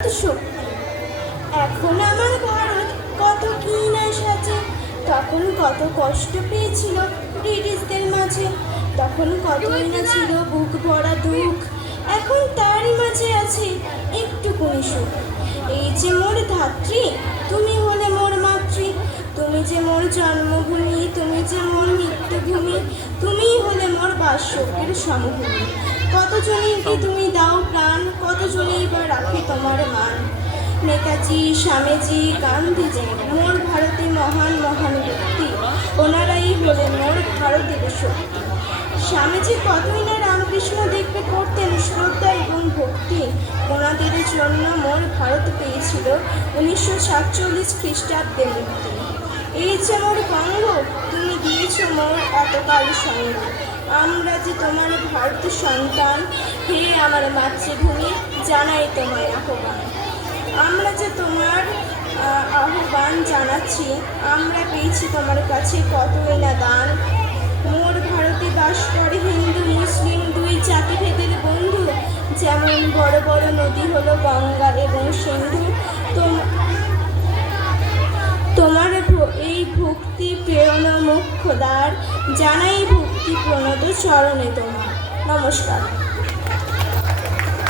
শক্তি। এখন আমার ভারত কত কি না সাজে, তখন কত কষ্ট পেয়েছিল ব্রিটিশদের মাঝে, তখন কতই না ছিল বুক ভরা দুঃখ, এখন তারই মাঝে আছে একটুকুনি সুখ। এই যে মোর ধাত্রী, তুমি হলে মোর মাতৃ, তুমি যে মোর জন্মভূমি, তুমি যে মোর মৃত্যুভূমি, তুমিই হলে মোর বাসকের সমভূমি। কতজনকে তুমি দাও প্রাণ, কতজনেই বা রাখে তোমার মান। নেতাজি, স্বামীজি, গান্ধীজি মোর ভারতে মহান মহান ব্যক্তি, ওনারাই হলেন মোর ভারতের শক্তি। স্বামীজি কতই না রামকৃষ্ণ দেখবে করতেন শ্রদ্ধা এবং ভক্তি, ওনাদের জন্য মোর ভারত পেয়েছিল 1947 খ্রিস্টাব্দে মুক্তি। এই যে মোর বঙ্গ, তুমি দিয়েছ মোর এতকাল সঙ্গ, আমরা যে তোমার ভারত সন্তান, হে আমার মাতৃভূমি জানাই তোমায় আহ্বান। আমরা যে তোমার আহ্বান জানাচ্ছি, আমরা পেয়েছি তোমার কাছে কতই না দান। মোর ভারতে বাস করে হিন্দু মুসলিম দুই জাতিভেদের বন্ধু, যেমন বড় বড় নদী হলো গঙ্গা এবং সিন্ধু। তোমার এই ভক্তি প্রেরণা মুখ্যদ্বার, জানাই ভক্তি প্রণত চরণে তোমার। নমস্কার।